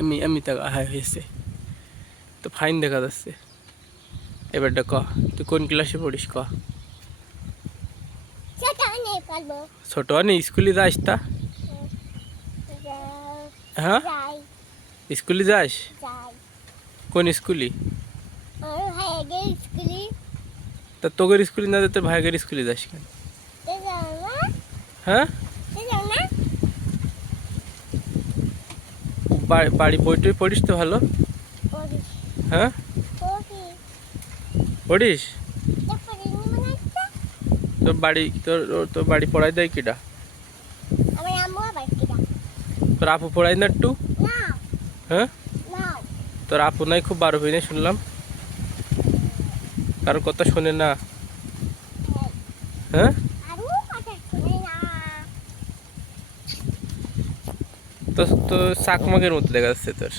এমনি এমনি টাকা হ্যাঁ হয়েছে তো ফাইন দেখা যাচ্ছে এবারটা ক তুই কোন ক্লাসে পড়িস ক সেটা নেই পারবো ছোট আনি স্কুলে যাস তা হ্যাঁ যাই স্কুলে যাস যাই কোন স্কুলে আর হাইগে স্কুলে তা তোদের স্কুলে না যেতে ভাইগের স্কুলে যাস কেন তো যাও না হ্যাঁ বাড়ি- বাড়ি বই টই পড়িস তো ভালো? হ্যাঁ? পড়িস। তোর বাড়ি তোর তোর বাড়ি পড়াই দেয় কিটা তোর আপু পড়াই না একটু? হ্যাঁ? তোর আপু নাই খুব বার হই শুনলাম। কারোর কথা শোনে না। হ্যাঁ? तसं तो साक मागेर मुतले काय असते तर